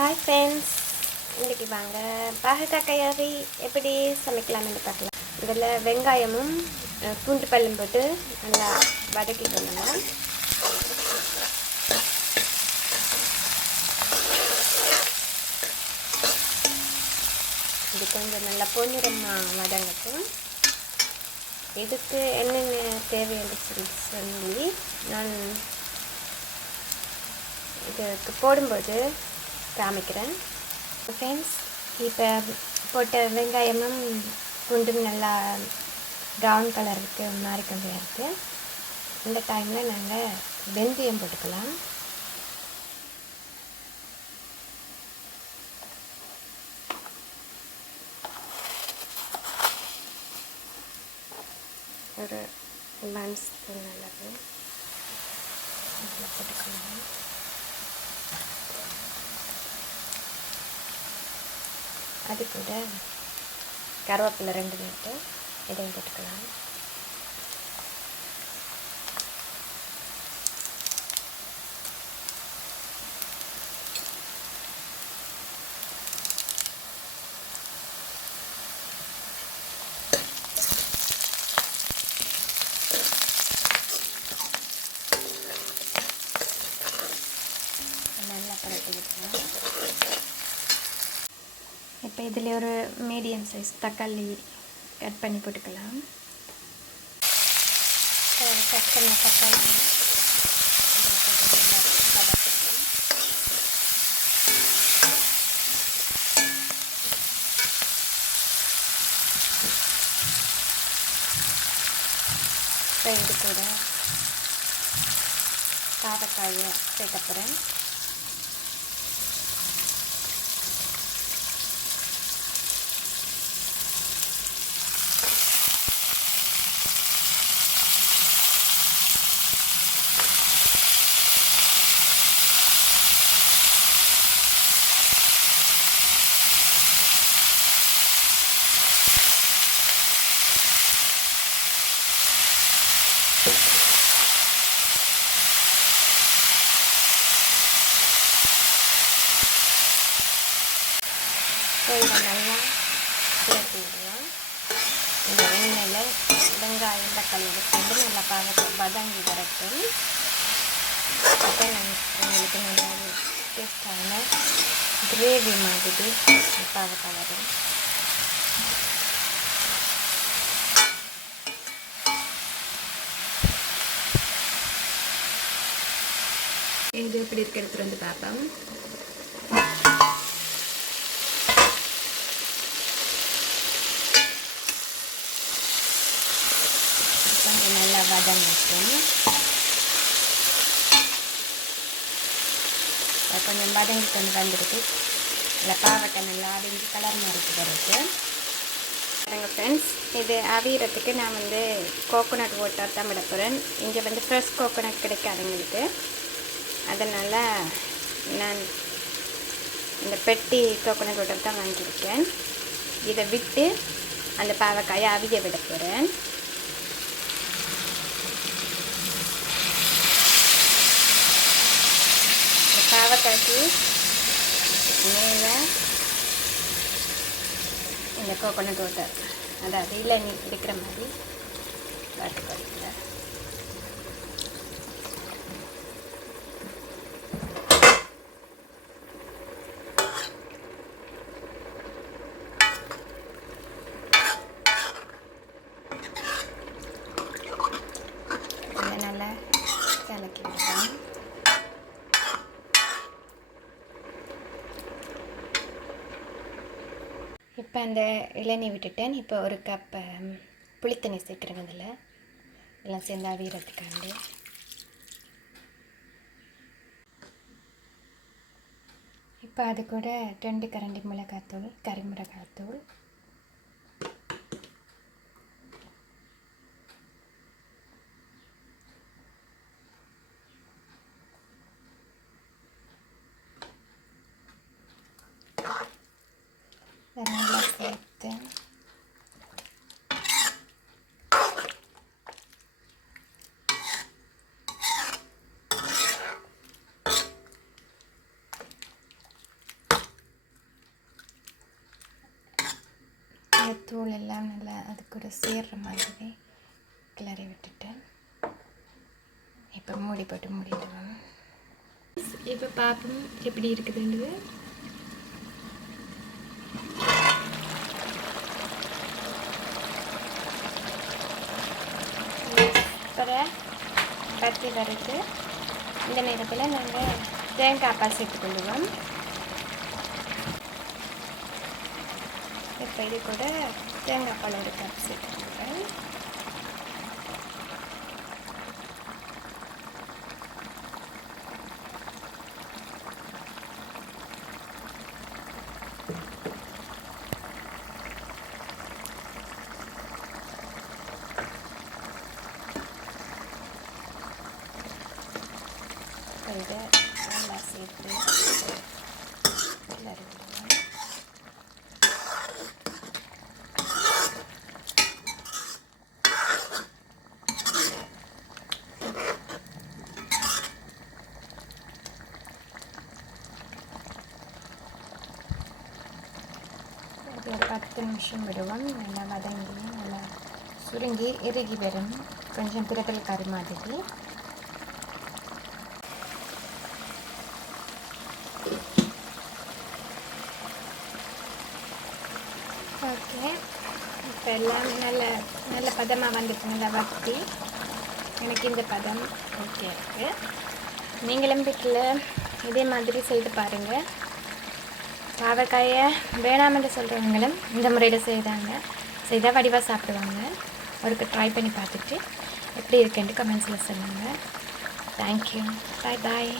Hi friends, இன்றைக்கி வாங்க பாகக்காய் கறி எப்படி சமைக்கலாம்னு பார்க்கலாம். இதில் வெங்காயமும் பூண்டு பல்லும் போட்டு நல்லா வதக்கி கொள்ளலாம். இது கொஞ்சம் நல்லா பொன்னிறமாக வதங்கட்டும். இதுக்கு என்னென்ன தேவைன்னு சொல்லி நான் இதுக்கு போடும்போது காமிக்கிறேன். ஃப்ரெண்ட்ஸ், இப்போ போட்ட வெங்காயமும் பூண்டும் நல்லா ப்ரௌன் கலருக்கு மாறி கொண்டு இருக்குது. இந்த டைமில் நாங்கள் வெந்தயம் போட்டுக்கலாம். ஒரு 1 ஸ்பூன் அளவு நல்லா போட்டுக்கலாம். அது கூட கருவேப்பிலை 2 நட்டு இதையும் போட்டுக்கலாம். நல்லா பரட்டி விட்டுக்கலாம். இப்போ இதில் ஒரு மீடியம் சைஸ் தக்காளி கட் பண்ணி போட்டுக்கலாம். கட் பண்ண தக்காளி இது கூட பாவக்காயை சேர்க்க போகிறேன். இதை நல்லா சேர்த்து விடலாம். இந்த எண்ணெயில் வெங்காயம் தக்காளி சேர்ந்து நல்லா வதங்கி வரட்டும். அப்போ உங்களுக்கு நல்லா டேஸ்டான கிரேவி மாதிரி பாவக்காய் வரும். இது எப்படி இருக்க எடுத்துகிட்டு வந்து பார்ப்போம். கொஞ்சம் நல்லா வதங்கட்டும். கொஞ்சம் வதங்கி கொண்டு வந்துருக்கு. இல்லை பாவக்காய் நல்லா அடங்கி கலர் மாறிட்டு வருது. பாருங்கள் ஃப்ரெண்ட்ஸ், இது அவியறதுக்கு நான் கோகோனட் வாட்டர் தான் விட போகிறேன். இங்கே ஃப்ரெஷ் கோகோனட் கிடைக்காதுங்களுக்கு, அதனால் நான் இந்த பெட்டி கோகோனட் வாட்டர் தான் வாங்கியிருக்கேன். இதை விட்டு அந்த பாவக்காயை அவிய விட போகிறேன். பாவக்காய்க்கு மேலே இந்த கோகோனட் வாட்டர், அதாவது இளநீ இருக்கிற மாதிரி வாட்டுக்கொடுக்கல. இதை நல்லா கலக்கி விடலாம். இப்போ அந்த இளநீ விட்டுட்டேன். இப்போ ஒரு கப் புளித்தண்ணி சேர்க்குறேன். இதில் எல்லாம் சேர்ந்து அவியறதுக்காண்டி இப்போ அது கூட 2 கரண்டி மிளகாத்தூள், கறி மிளகாத்தூள், நல்லா சேர்த்து இந்த தூள் எல்லாம் நல்லா அதுக்கு ஒரு சேர்ற மாதிரி கிளறி விட்டுட்டேன். இப்போ மூடி போட்டு மூடிடுவோம். இப்போ பார்ப்போம் எப்படி இருக்குதுன்றது. அப்புறம் பத்தி வருது. இந்த நேரத்தில் நாங்கள் தேங்காய் பால் சேர்த்துக்கொள்ளுவோம். இப்போ இது கூட தேங்காய் பால் ஒரு கப் சேர்த்துக்கொள்ளுவேன். இதை நல்லா சேர்த்து கிளறி விடுவோம். இது ஒரு 10 நிமிஷம் விடுவோம். நல்லா வதங்கி நல்லா சுருங்கி இறுகி வரும். கொஞ்சம் பிரட்டல் கறி மாதிரி. ஓகே, இப்போ எல்லாம் நல்ல நல்ல பதமாக வந்துட்டு நல்லா வத்தி எனக்கு இந்த பதம் ஓகே இருக்குது. நீங்களும் வீட்டில் இதே மாதிரி செய்து பாருங்கள். பாவக்காயை வேணாமென்று சொல்கிறவங்களும் இந்த முறையில் செய்தால் வடிவாக சாப்பிடுவாங்க. ஒருக்கு ட்ரை பண்ணி பார்த்துட்டு எப்படி இருக்குன்ட்டு கமெண்ட்ஸில் சொல்லுங்கள். தேங்க்யூ. பாய் பாய்.